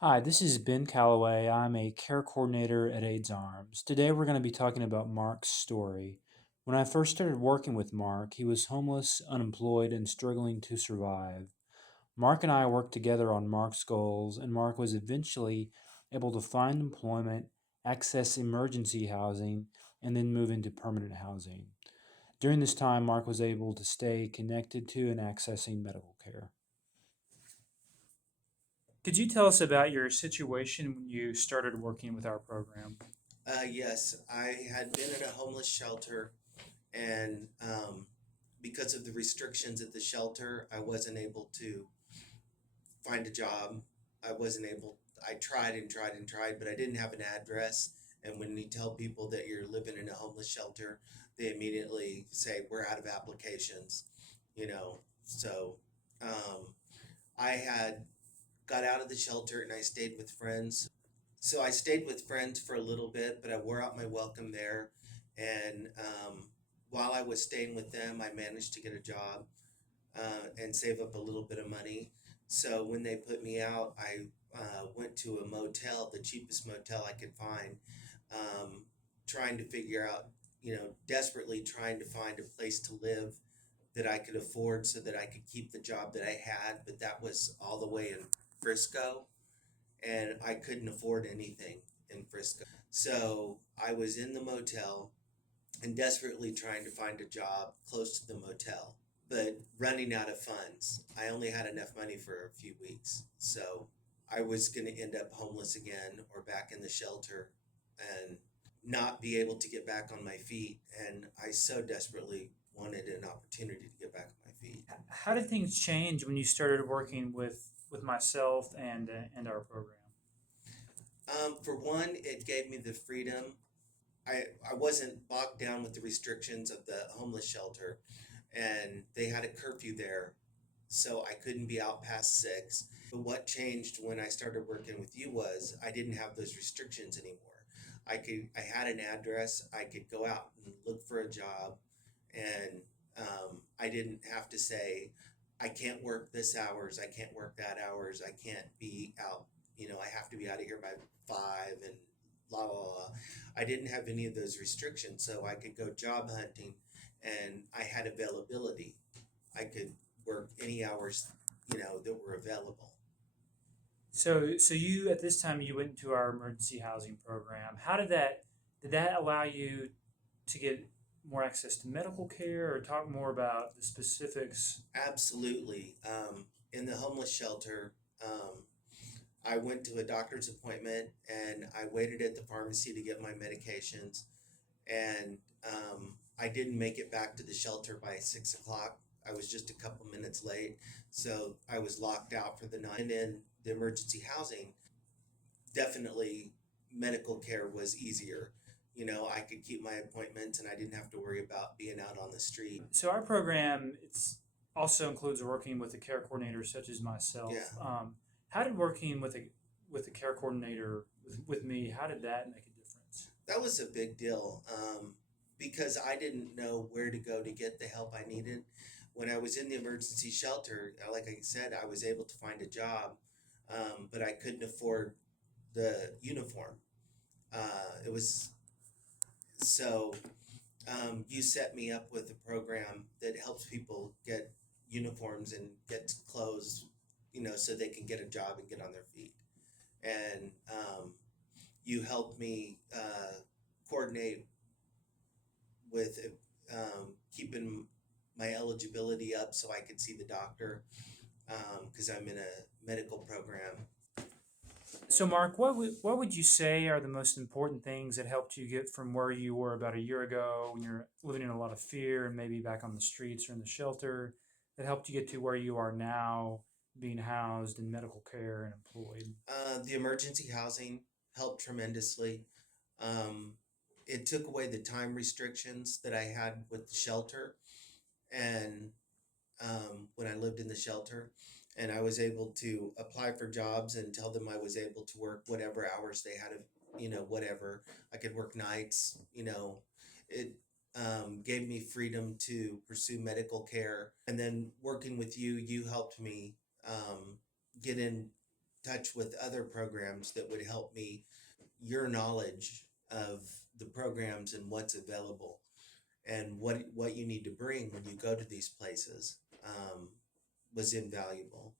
Hi, this is Ben Calloway. I'm a care coordinator at AIDS Arms. Today we're going to be talking about Mark's story. When I first started working with Mark, he was homeless, unemployed, and struggling to survive. Mark and I worked together on Mark's goals, and Mark was eventually able to find employment, access emergency housing, and then move into permanent housing. During this time, Mark was able to stay connected to and accessing medical care. Could you tell us about your situation when you started working with our program? Yes, I had been in a homeless shelter, and because of the restrictions at the shelter, I wasn't able to find a job. I wasn't able. I tried and tried and tried, but I didn't have an address. And when you tell people that you're living in a homeless shelter, they immediately say we're out of applications. So um, I had got out of the shelter and I stayed with friends. So I stayed with friends for a little bit, but I wore out my welcome there. And while I was staying with them, I managed to get a job and save up a little bit of money. So when they put me out, I went to a motel, the cheapest motel I could find, um, trying to figure out, desperately trying to find a place to live that I could afford so that I could keep the job that I had. But that was all the way in Frisco, and I couldn't afford anything in Frisco. So I was in the motel and desperately trying to find a job close to the motel, but running out of funds. I only had enough money for a few weeks. So I was going to end up homeless again or back in the shelter and not be able to get back on my feet. And I so desperately wanted an opportunity to get back on my feet. How did things change when you started working with myself and our program? For one, it gave me the freedom. I wasn't bogged down with the restrictions of the homeless shelter, and they had a curfew there, so I couldn't be out past 6. But what changed when I started working with you was I didn't have those restrictions anymore. I had an address. I could go out and look for a job, and I didn't have to say I can't work this hours. I can't work that hours. I can't be out. I have to be out of here by 5 and blah blah blah. I didn't have any of those restrictions, so I could go job hunting, and I had availability. I could work any hours, that were available. So you at this time you went into our emergency housing program. How did that allow you to get more access to medical care, or talk more about the specifics? Absolutely. In the homeless shelter, I went to a doctor's appointment and I waited at the pharmacy to get my medications. And I didn't make it back to the shelter by 6 o'clock. I was just a couple minutes late. So I was locked out for the night. And in the emergency housing, definitely medical care was easier. I could keep my appointments and I didn't have to worry about being out on the street. So our program it's also includes working with a care coordinator such as Yeah, myself. How did working with a care coordinator with me? How did that make a difference? that was a big deal because I didn't know where to go to get the help I needed. When I was in the emergency shelter, like I said, I was able to find a job, but I couldn't afford the uniform. It was so you set me up with a program that helps people get uniforms and get clothes, so they can get a job and get on their feet. And you helped me coordinate with keeping my eligibility up so I could see the doctor because I'm in a medical program. So, Mark, what would you say are the most important things that helped you get from where you were about a year ago, when you're living in a lot of fear and maybe back on the streets or in the shelter, that helped you get to where you are now, being housed in medical care and employed? The emergency housing helped tremendously. Um, it took away the time restrictions that I had with the shelter, and when I lived in the shelter, and I was able to apply for jobs and tell them I was able to work whatever hours they had, whatever. I could work nights, it gave me freedom to pursue medical care. And then working with you, you helped me get in. touch with other programs that would help me, your knowledge of the programs and what's available and what you need to bring when you go to these places, was invaluable,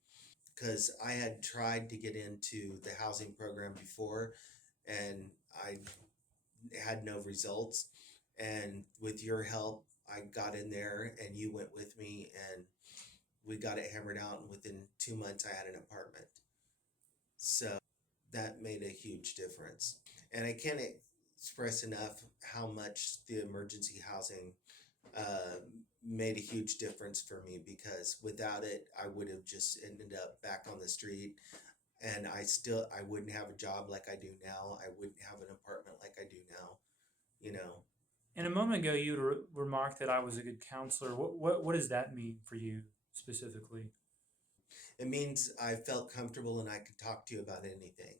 because I had tried to get into the housing program before and I had no results. And with your help, I got in there and you went with me and we got it hammered out. And within 2 months, I had an apartment. So that made a huge difference. And I can't express enough how much the emergency housing uh, made a huge difference for me, because without it, I would have just ended up back on the street, and I wouldn't have a job like I do now. I wouldn't have an apartment like I do now, you know. And a moment ago, you remarked that I was a good counselor. What does that mean for you specifically? It means I felt comfortable and I could talk to you about anything.